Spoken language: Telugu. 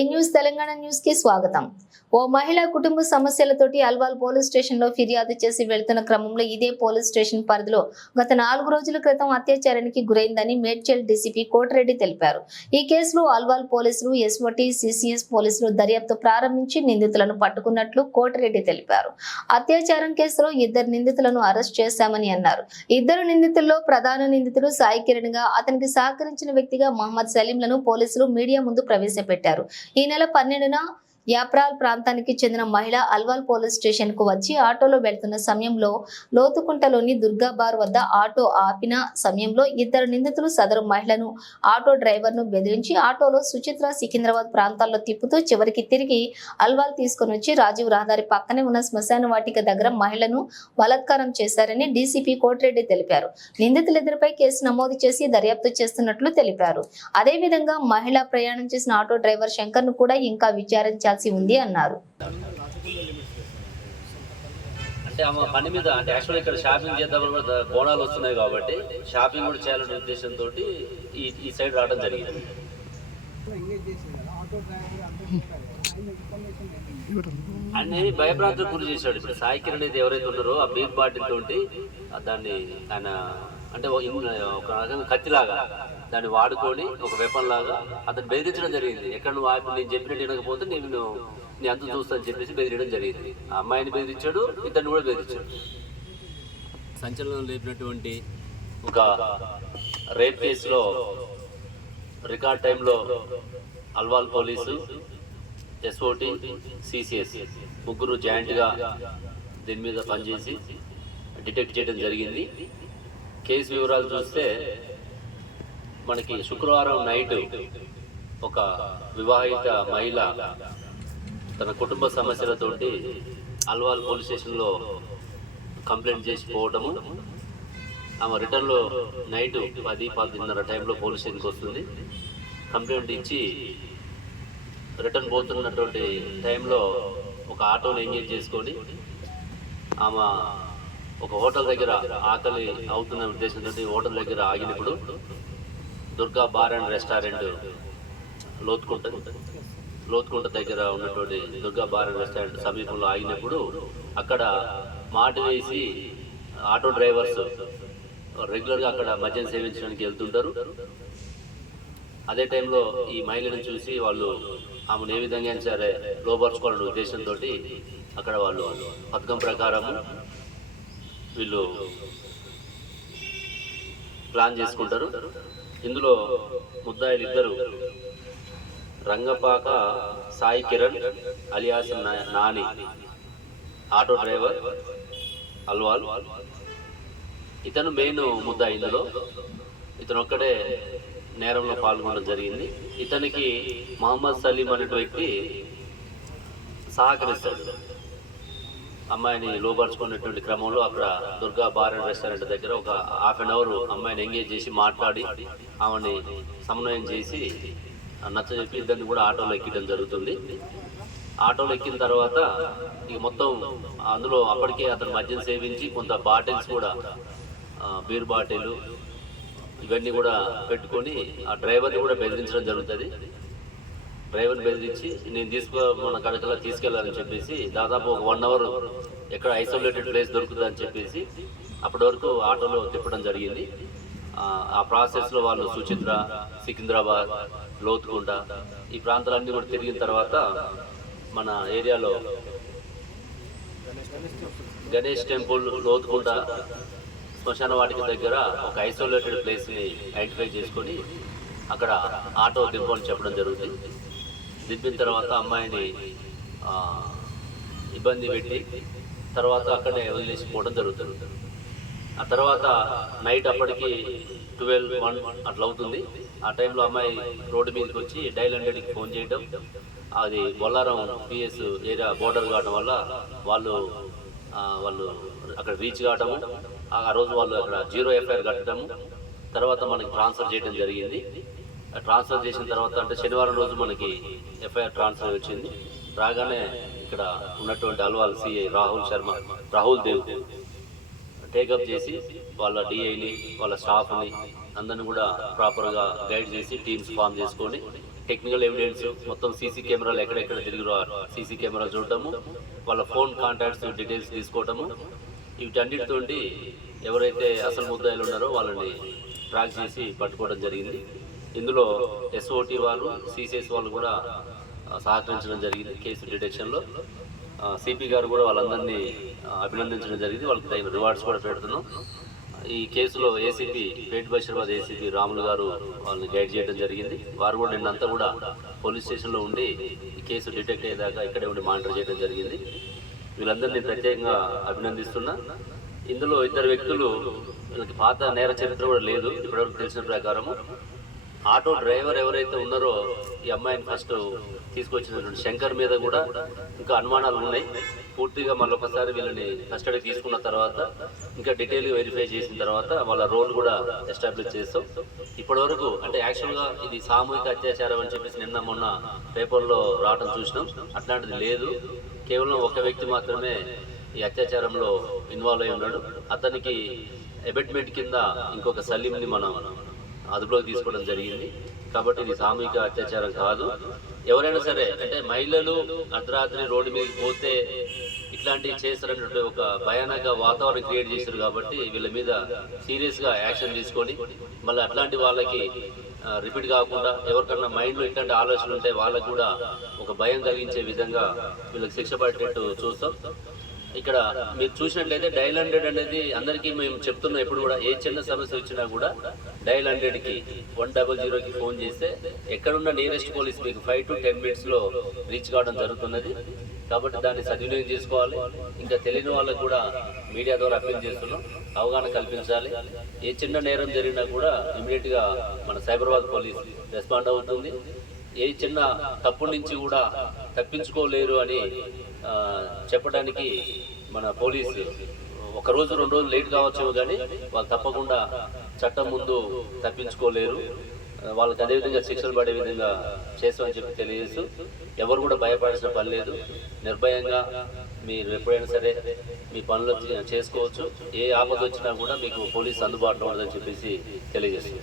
ఈ న్యూస్ తెలంగాణ న్యూస్కి స్వాగతం? ఓ మహిళ కుటుంబ సమస్యలతోటి అల్వాల్ పోలీస్ స్టేషన్లో ఫిర్యాదు చేసి వెళ్తున్న క్రమంలో ఇదే పోలీస్ స్టేషన్ పరిధిలో గత నాలుగు రోజుల క్రితం అత్యాచారానికి గురైందని మేడ్చల్ డీసీపీ కోటిరెడ్డి తెలిపారు. ఈ కేసులో అల్వాల్ పోలీసులు ఎస్ఓటి సిసిఎస్ పోలీసులు దర్యాప్తు ప్రారంభించి నిందితులను పట్టుకున్నట్లు కోటిరెడ్డి తెలిపారు. అత్యాచారం కేసులో ఇద్దరు నిందితులను అరెస్ట్ చేశామని అన్నారు. ఇద్దరు నిందితుల్లో ప్రధాన నిందితుడు సాయి కిరణ్గా అతనికి సహకరించిన వ్యక్తిగా మహమ్మద్ సలీంలను పోలీసులు మీడియా ముందు ప్రవేశపెట్టారు. ఈ నెల పన్నెండున యాప్రాల్ ప్రాంతానికి చెందిన మహిళ అల్వాల్ పోలీస్ స్టేషన్కు వచ్చి ఆటోలో వెళ్తున్న సమయంలో లోతుకుంటలోని దుర్గా బార్ వద్ద ఆటో ఆపిన సమయంలో ఇద్దరు నిందితులు సదరు మహిళను ఆటో డ్రైవర్ను బెదిరించి ఆటోలో సుచిత్ర సికింద్రాబాద్ ప్రాంతాల్లో తిప్పుతూ చివరికి తిరిగి అల్వాల్ తీసుకొని వచ్చి రాజీవ్ రహదారి పక్కనే ఉన్న శ్మశాన వాటిక దగ్గర మహిళను బలత్కారం చేశారని డీసీపీ కోటిరెడ్డి తెలిపారు. నిందితులిద్దరిపై కేసు నమోదు చేసి దర్యాప్తు చేస్తున్నట్లు తెలిపారు. అదేవిధంగా మహిళ ప్రయాణం చేసిన ఆటో డ్రైవర్ శంకర్ను కూడా ఇంకా చేయాల్సి ఉంది అన్నారు. అంటే ఆమె పని మీద అంటే యాక్చువల్ ఇక్కడ షాపింగ్ చేద్దాం కూడా బోనాలు వస్తున్నాయి కాబట్టి షాపింగ్ కూడా చేయాలనే ఉద్దేశంతో ఈ ఈ సైడ్ రావడం జరిగింది. అన్ని భయప్రాంతం గురి చేశాడు. ఇప్పుడు సాయి కిరణ్ అనేది ఎవరైతే ఉన్నారో ఆ బీర్ బాటిల్ తోటి దాన్ని ఆయన అంటే ఒక రకంగా కత్తిలాగా దాన్ని వాడుకొని ఒక వెపన్ లాగా అతను బెదిరించడం జరిగింది. ఎక్కడ నువ్వు ఆపి నేను చెప్పినట్టు వినకపోతే నేను నీ అంత చూస్తా అని చెప్పేసి బెదిరించడం జరిగింది. ఆ అమ్మాయిని బెదిరించాడు ఇద్దరిని కూడా బెదిరించాడు. సంచలనం లేపినటువంటి ఒక రేప్ కేసులో రికార్డ్ టైంలో అల్వాల్ పోలీసు ఎస్ఓటి సిసిఎస్ ముగ్గురు జాయింట్గా దీని మీద పనిచేసి డిటెక్ట్ చేయడం జరిగింది. కేసు వివరాలు చూస్తే మనకి శుక్రవారం నైట్ ఒక వివాహిత మహిళ తన కుటుంబ సమస్యలతోటి అల్వాల్ పోలీస్ స్టేషన్లో కంప్లైంట్ చేసి పోవటము ఆమె రిటర్న్లో నైట్ పది పదిన్నర టైంలో పోలీస్ స్టేషన్కి వస్తుంది. కంప్లైంట్ ఇచ్చి రిటర్న్ పోతున్నటువంటి టైంలో ఒక ఆటోని ఎంగేజ్ చేసుకొని ఆమె ఒక హోటల్ దగ్గర ఆకలి అవుతున్న ఉద్దేశంతో హోటల్ దగ్గర ఆగినప్పుడు Durga bar and restaurant Lothukunta Lothukunta దగ్గర ఉన్నటువంటి దుర్గా బార్ అండ్ రెస్టారెంట్ సమీపంలో ఆగినప్పుడు అక్కడ మాట వేసి ఆటో డ్రైవర్స్ రెగ్యులర్గా అక్కడ మద్యం సేవించడానికి వెళ్తుంటారు. అదే టైంలో ఈ మహిళను చూసి వాళ్ళు ఆమెను ఏ విధంగా అయినా సరే లోపరుచుకోవాలనే ఉద్దేశంతో అక్కడ వాళ్ళు పథకం ప్రకారం వీళ్ళు ప్లాన్ చేసుకుంటారు. ఇందులో ముద్దాయిలు ఇద్దరు Rangapaka Sai Kiran alias Nani. Auto driver Alwal. ఇతను మెయిన్ ముద్దా ఇందులో ఇతను ఒక్కడే నేరంలో పాల్గొనడం జరిగింది. ఇతనికి మహమ్మద్ సలీం అనే వ్యక్తి సహకరిస్తాడు. అమ్మాయిని లోపరుచుకునేటువంటి క్రమంలో అక్కడ దుర్గా బార్ అండ్ రెస్టారెంట్ దగ్గర ఒక హాఫ్ అన్ అవర్ అమ్మాయిని ఎంగేజ్ చేసి మాట్లాడి ఆమెని సమన్వయం చేసి నచ్చజెప్పి ఇద్దరిని కూడా ఆటోలో ఎక్కడం జరుగుతుంది. ఆటోలో ఎక్కిన తర్వాత ఇక మొత్తం అందులో అప్పటికే అతను మద్యం సేవించి కొంత బాటిల్స్ కూడా బీర్ బాటిల్ ఇవన్నీ కూడా పెట్టుకొని ఆ డ్రైవర్ని కూడా బెదిరించడం జరుగుతుంది. డ్రైవర్ని బెదిరించి నేను తీసుకో మన కడకలా తీసుకెళ్ళాలని చెప్పేసి దాదాపు ఒక వన్ అవర్ ఎక్కడ ఐసోలేటెడ్ ప్లేస్ దొరుకుతుంది అని చెప్పేసి అప్పటి వరకు ఆటోలో తిప్పడం జరిగింది. ఆ, ఆ ప్రాసెస్లో వాళ్ళు సుచిత్ర సికింద్రాబాద్ లోతుకుంట ఈ ప్రాంతాలన్నీ కూడా తిరిగిన తర్వాత మన ఏరియాలో గణేష్ టెంపుల్ లోతుకుంట శ్మశాన వాటిక దగ్గర ఒక ఐసోలేటెడ్ ప్లేస్ని ఐడెంటిఫై చేసుకొని అక్కడ ఆటో దింపని చెప్పడం జరుగుతుంది. దింపిన తర్వాత అమ్మాయిని ఇబ్బంది పెట్టి తర్వాత అక్కడే వదిలేసిపోవడం జరుగుతుంది. ఆ తర్వాత నైట్ అప్పటికి ట్వెల్వ్ వన్ అట్లా అవుతుంది. ఆ టైంలో అమ్మాయి రోడ్డు మీదకి వచ్చి డైల్ హండ్రెడ్కి ఫోన్ చేయడం. అది బొల్లారం పిఎస్ ఏరియా బోర్డర్ కావడం వల్ల వాళ్ళు వాళ్ళు అక్కడ రీచ్ కావడము ఆ రోజు వాళ్ళు అక్కడ జీరో ఎఫ్ఐఆర్ కట్టడము. తర్వాత మనకి ట్రాన్స్ఫర్ చేయడం జరిగింది. ట్రాన్స్ఫర్ చేసిన తర్వాత అంటే శనివారం రోజు మనకి ఎఫ్ఐఆర్ ట్రాన్స్ఫర్ వచ్చింది. రాగానే ఇక్కడ ఉన్నటువంటి Alwal CI Rahul Sharma Rahul Dev take up చేసి వాళ్ళ డిఐని వాళ్ళ స్టాఫ్ని అందరిని కూడా ప్రాపర్గా గైడ్ చేసి టీమ్స్ ఫామ్ చేసుకొని టెక్నికల్ ఎవిడెన్స్ మొత్తం సీసీ కెమెరాలు ఎక్కడెక్కడ తిరిగిరో సీసీ కెమెరా చూడటము వాళ్ళ ఫోన్ కాంటాక్ట్స్ డీటెయిల్స్ తీసుకోవటము వీటన్నిటితోటి ఎవరైతే అసలు ముద్దాయిలు ఉన్నారో వాళ్ళని ట్రాక్ చేసి పట్టుకోవడం జరిగింది. ఇందులో ఎస్ఓటి వాళ్ళు సిసిఎస్ వాళ్ళు కూడా సహకరించడం జరిగింది కేసు డిటెక్షన్లో సిపి గారు కూడా వాళ్ళందరినీ అభినందించడం జరిగింది. వాళ్ళకి తగిన రివార్డ్స్ కూడా పెడుతున్నాం. ఈ కేసులో ఏసీపీ పేట్ బషీర్బాద్ ఏసీపీ రాములు గారు వాళ్ళని గైడ్ చేయడం జరిగింది. వారు కూడా నిన్నంతా కూడా పోలీస్ స్టేషన్లో ఉండి ఈ కేసు డిటెక్ట్ అయ్యేదాకా ఇక్కడే ఉండి మానిటర్ చేయడం జరిగింది. వీళ్ళందరినీ ప్రత్యేకంగా అభినందిస్తున్నా. ఇందులో ఇద్దరు వ్యక్తులు వీళ్ళకి పాత నేర చరిత్ర కూడా లేదు. ఇప్పటివరకు తెలిసిన ప్రకారము. ఆటో డ్రైవర్ ఎవరైతే ఉన్నారో ఈ అమ్మాయిని ఫస్ట్ తీసుకొచ్చినటువంటి శంకర్ మీద కూడా ఇంకా అనుమానాలు ఉన్నాయి. పూర్తిగా మళ్ళీ ఒకసారి వీళ్ళని కస్టడీ తీసుకున్న తర్వాత ఇంకా డీటెయిల్ వెరిఫై చేసిన తర్వాత వాళ్ళ రోల్ కూడా ఎస్టాబ్లిష్ చేస్తాం. ఇప్పటివరకు అంటే యాక్చువల్గా ఇది సామూహిక అత్యాచారం అని చెప్పేసి నిన్న మొన్న పేపర్లో రావడం చూసినాం. అట్లాంటిది లేదు. కేవలం ఒక వ్యక్తి మాత్రమే ఈ అత్యాచారంలో ఇన్వాల్వ్ అయి ఉన్నాడు. అతనికి ఎబెట్మెంట్ కింద ఇంకొక సలీంని మనం అదుపులోకి తీసుకోవడం జరిగింది. కాబట్టి ఇది సామూహిక అత్యాచారం కాదు. ఎవరైనా సరే అంటే మహిళలు అర్ధరాత్రి రోడ్డు మీద పోతే ఇట్లాంటివి చేస్తారన్నటువంటి ఒక భయానక వాతావరణం క్రియేట్ చేశారు కాబట్టి వీళ్ళ మీద సీరియస్గా యాక్షన్ తీసుకొని మళ్ళీ అట్లాంటి వాళ్ళకి రిపీట్ కాకుండా ఎవరికన్నా మైండ్లో ఇట్లాంటి ఆలోచనలు ఉంటే వాళ్ళకు కూడా ఒక భయం కలిగించే విధంగా వీళ్ళకి శిక్ష పడేటట్టు చూస్తాం. ఇక్కడ మీరు చూసినట్లయితే డైల్ హండ్రెడ్ అనేది అందరికీ మేము చెప్తున్నాం ఎప్పుడు కూడా ఏ చిన్న సమస్య వచ్చినా కూడా డైల్ హండ్రెడ్కి వన్ డబల్ జీరోకి ఫోన్ చేస్తే ఎక్కడున్న నియరెస్ట్ పోలీస్ మీకు ఫైవ్ టు టెన్ మినిట్స్లో రీచ్ కావడం జరుగుతున్నది. కాబట్టి దాన్ని సద్వినియోగం చేసుకోవాలి. ఇంకా తెలియని వాళ్ళకు కూడా మీడియా ద్వారా అప్పీల్ చేస్తున్నాం అవగాహన కల్పించాలి. ఏ చిన్న నేరం జరిగినా కూడా ఇమీడియట్గా మన సైబరాబాద్ పోలీస్ రెస్పాండ్ అవుతుంది. ఏ చిన్న తప్పు నుంచి కూడా తప్పించుకోలేరు అని చెప్పడానికి మన పోలీసు ఒక రోజు రెండు రోజులు లేట్ కావచ్చేమో కానీ వాళ్ళు తప్పకుండా చట్టం ముందు తప్పించుకోలేరు. వాళ్ళకి అదేవిధంగా శిక్షలు పడే విధంగా చేస్తామని చెప్పి తెలియజేస్తూ ఎవరు కూడా భయపడాల్సిన పని లేదు. నిర్భయంగా మీరు ఎప్పుడైనా సరే మీ పనులు చేసుకోవచ్చు. ఏ ఆపద వచ్చినా కూడా మీకు పోలీసు అందుబాటులో ఉండదని చెప్పేసి తెలియజేస్తుంది